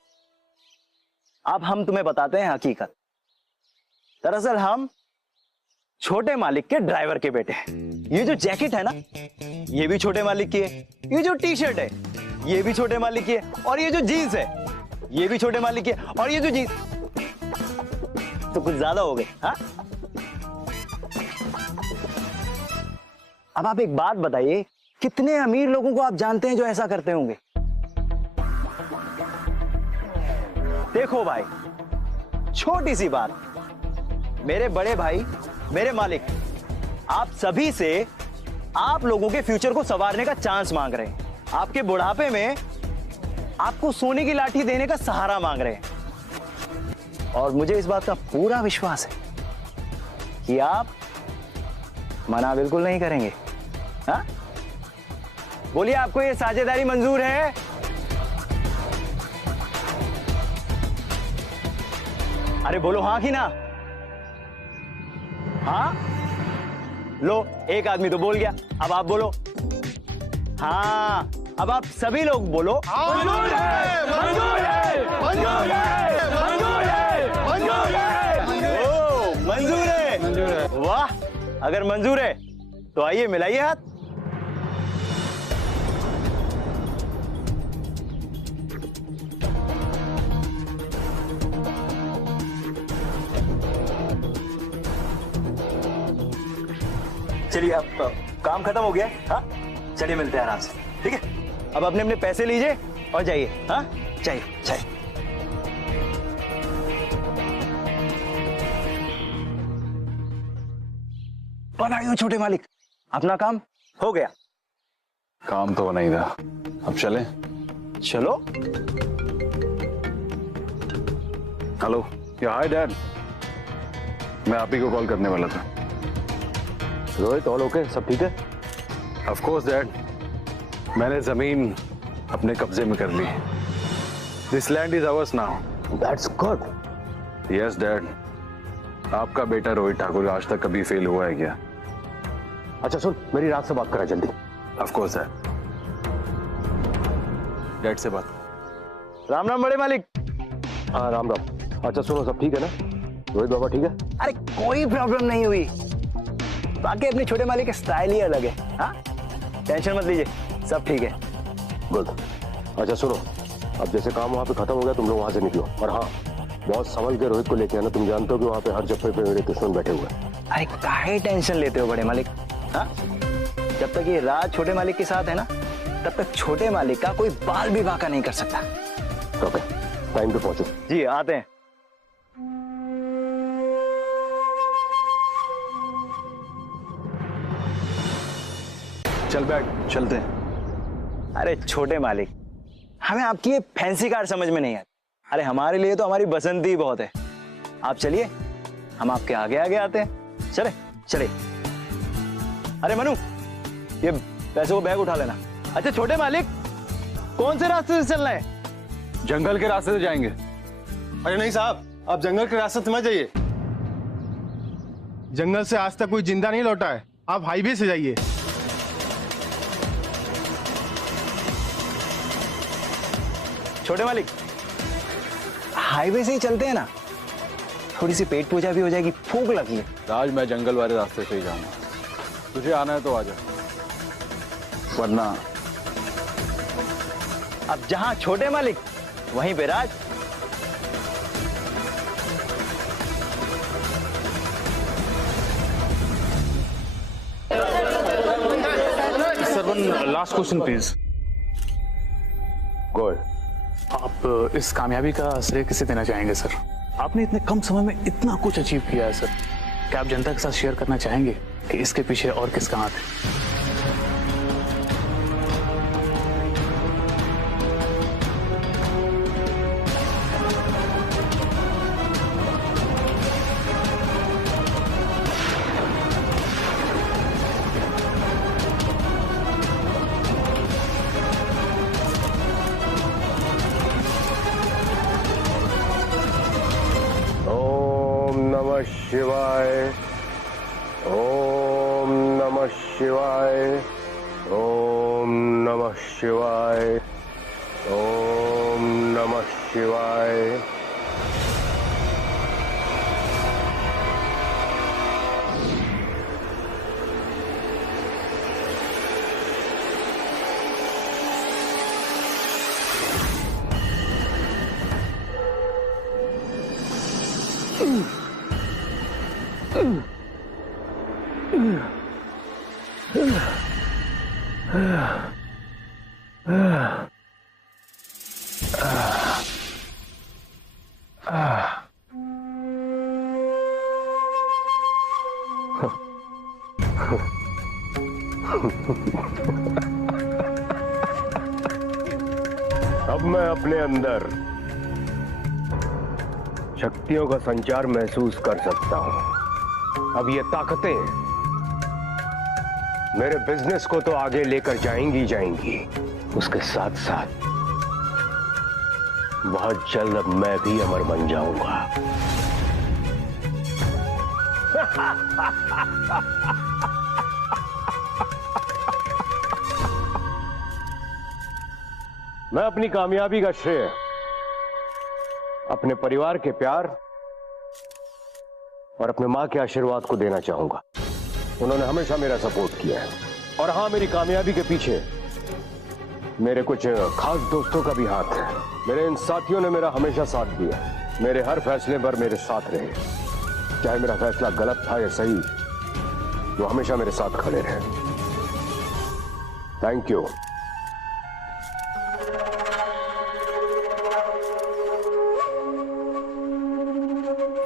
अब हम तुम्हें बताते हैं हकीकत। दरअसल हम छोटे मालिक के ड्राइवर के बेटे हैं। ये जो जैकेट है ना, ये भी छोटे मालिक की है। ये जो टी शर्ट है, ये भी छोटे मालिक की है। और ये जो जीन्स है, ये भी छोटे मालिक की है। और ये जो जीन्स तो कुछ ज्यादा हो गए। हाँ? अब आप एक बात बताइए, कितने अमीर लोगों को आप जानते हैं जो ऐसा करते होंगे? देखो भाई, छोटी सी बात, मेरे बड़े भाई, मेरे मालिक, आप सभी से आप लोगों के फ्यूचर को संवारने का चांस मांग रहे हैं। आपके बुढ़ापे में आपको सोने की लाठी देने का सहारा मांग रहे हैं। और मुझे इस बात का पूरा विश्वास है कि आप मना बिल्कुल नहीं करेंगे। हाँ? बोलिए, आपको ये साझेदारी मंजूर है? अरे बोलो हाँ कि ना। हाँ? लो, एक आदमी तो बोल गया, अब आप बोलो। हाँ, अब आप सभी लोग बोलो। मंजूर है, मंजूर है, मंजूर है, मंजूर है, मंजूर है, मंजूर है, मंजूर है। वाह, अगर मंजूर है तो आइए मिलाइए हाथ। चलिए, अब काम खत्म हो गया। हाँ, चलिए मिलते हैं आराम से, ठीक है? अब अपने अपने पैसे लीजिए और जाइए। हाँ, चाहिए चाहिए। बनाइए छोटे मालिक, अपना काम हो गया। काम तो होना ही था, अब चलें? चलो। हेलो, या हाय डैड, मैं आप ही को कॉल करने वाला था। Rohit, all okay? सब ठीक है? ऑफ कोर्स डैड, मैंने जमीन अपने कब्जे में कर ली। This land is ours now. That's good. Yes dad, आपका बेटा रोहित ठाकुर आज तक कभी फेल हुआ है क्या? अच्छा सुन, मेरी रात से बात करा जल्दी। Of course dad. डैड से बात। राम राम बड़े मालिक। हाँ राम राम। अच्छा सुनो, सब ठीक है ना? रोहित बाबा ठीक है? अरे कोई प्रॉब्लम नहीं हुई, बाकी अपने छोटे मालिक के स्टाइल ही अलग है। हाँ, टेंशन मत लीजिए, सब ठीक है। गुड। अच्छा सुनो, अब जैसे काम वहाँ पे खत्म हो गया, तुम लोग वहाँ से निकलो। और हाँ, बहुत संभल के रोहित को लेके आना। तुम जानते हो कि वहाँ पे हर जगह पे मेरे दुश्मन बैठे हुए हैं। अरे काहे टेंशन लेते हो बड़े मालिक? हाँ, जब तक ये राज छोटे मालिक के साथ है ना, तब तक छोटे मालिक का कोई बाल भी बांका नहीं कर सकता। ओके, टाइम पे पहुंचो। जी आते हैं। चल बैठ, चलते हैं। अरे छोटे मालिक, हमें आपकी ये फैंसी कार समझ में नहीं आती। अरे हमारे लिए तो हमारी बसंती बहुत है। आप चलिए, हम आपके आगे आगे आते हैं। चले चले। अरे मनु, ये पैसे को बैग उठा लेना। अच्छा छोटे मालिक, कौन से रास्ते से चलना है? जंगल के रास्ते से जाएंगे। अरे नहीं साहब, आप जंगल के रास्ते से मत जाइए। जंगल से आज तक कोई जिंदा नहीं लौटा है, आप हाईवे से जाइए। छोटे मालिक, हाईवे से ही चलते हैं ना, थोड़ी सी पेट पूजा भी हो जाएगी, भूख लगी है। राज, मैं जंगल वाले रास्ते से ही जाऊंगा। तुझे आना है तो आ जा, वरना अब जहां छोटे मालिक वहीं पे राज। Sir, one last question please. Good. आप इस कामयाबी का श्रेय किसे देना चाहेंगे सर? आपने इतने कम समय में इतना कुछ अचीव किया है सर। क्या आप जनता के साथ शेयर करना चाहेंगे कि इसके पीछे और किसका हाथ है? शिवाय, ओम नमः शिवाय, ओम नमः शिवाय, ओम नमः शिवाय। अब मैं अपने अंदर शक्तियों का संचार महसूस कर सकता हूं। अब ये ताकतें मेरे बिजनेस को तो आगे लेकर जाएंगी जाएंगी, उसके साथ साथ बहुत जल्द अब मैं भी अमर बन जाऊंगा। मैं अपनी कामयाबी का श्रेय अपने परिवार के प्यार और अपने मां के आशीर्वाद को देना चाहूंगा। उन्होंने हमेशा मेरा सपोर्ट किया है। और हां, मेरी कामयाबी के पीछे मेरे कुछ खास दोस्तों का भी हाथ है। मेरे इन साथियों ने मेरा हमेशा साथ दिया, मेरे हर फैसले पर मेरे साथ रहे। चाहे मेरा फैसला गलत था या सही, वो हमेशा मेरे साथ खड़े रहे। Thank you.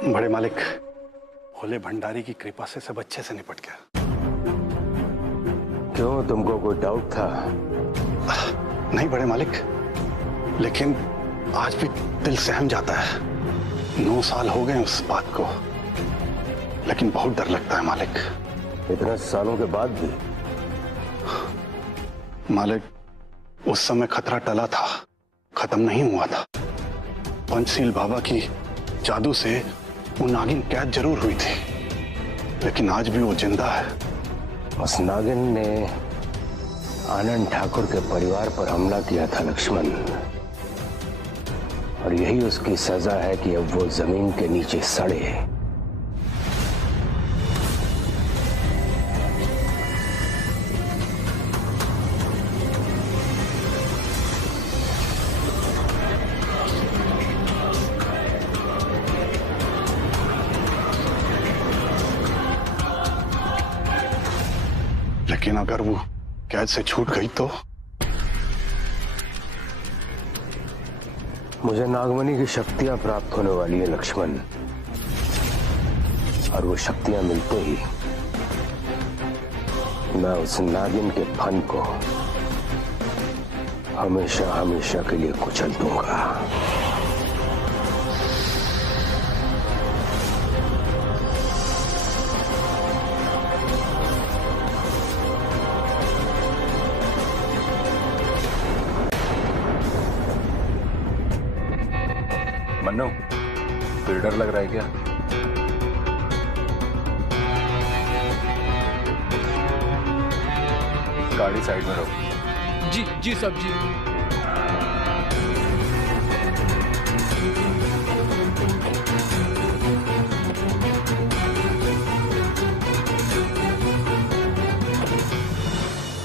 बड़े मालिक, भोले भंडारी की कृपा से सब अच्छे से निपट गया। क्यों, तुमको कोई डाउट था? नहीं बड़े मालिक, लेकिन आज भी दिल सहम जाता है। 9 साल हो गए उस बात को, लेकिन बहुत डर लगता है मालिक। इतने सालों के बाद भी? मालिक, उस समय खतरा टला था, खत्म नहीं हुआ था। पंचशील बाबा की जादू से वो नागिन कैद जरूर हुई थी, लेकिन आज भी वो जिंदा है। उस नागिन ने आनंद ठाकुर के परिवार पर हमला किया था लक्ष्मण, और यही उसकी सजा है कि अब वो जमीन के नीचे सड़े। लेकिन अगर वो कैद से छूट गई तो? मुझे नागमणि की शक्तियां प्राप्त होने वाली है लक्ष्मण, और वो शक्तियां मिलते ही मैं उस नागिन के फन को हमेशा हमेशा के लिए कुचल दूंगा। मन्नू, फिर डर लग रहा है क्या? गाड़ी साइड में रहो। जी जी साहब जी।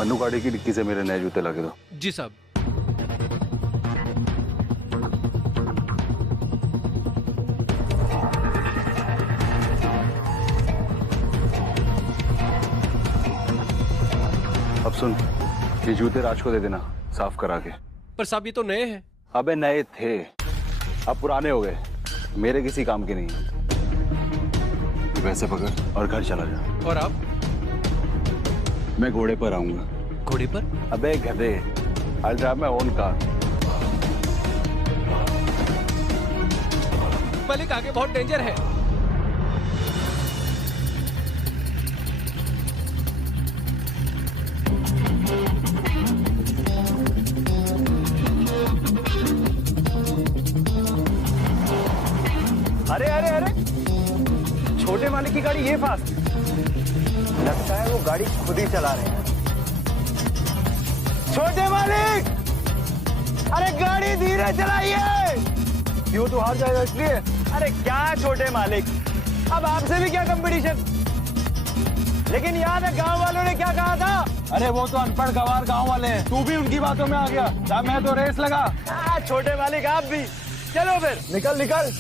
मन्नू, गाड़ी की डिक्की से मेरे नए जूते लगे दो। जी साहब। अब सुन, ये जूते राज को दे देना, साफ करा के। पर साहब ये तो नए हैं। अबे नए थे, अब पुराने हो गए, मेरे किसी काम के नहीं। पैसे पकड़ और घर चला जा। और आप? मैं घोड़े पर आऊंगा। घोड़े पर? अबे गधे, I'll drive my own car। मालिक आगे बहुत डेंजर है। अरे अरे अरे, छोटे मालिक की गाड़ी ये फास्ट, लगता है वो गाड़ी खुद ही चला रहे हैं। छोटे मालिक, अरे गाड़ी धीरे चलाइए। क्यों, तू हार जाएगा इसलिए? अरे क्या छोटे मालिक, अब आपसे भी क्या कंपटीशन। लेकिन याद है गांव वालों ने क्या कहा था? अरे वो तो अनपढ़ गवार गांव वाले हैं, तू भी उनकी बातों में आ गया। मैं तो रेस लगा। छोटे मालिक आप भी, चलो फिर निकल निकल।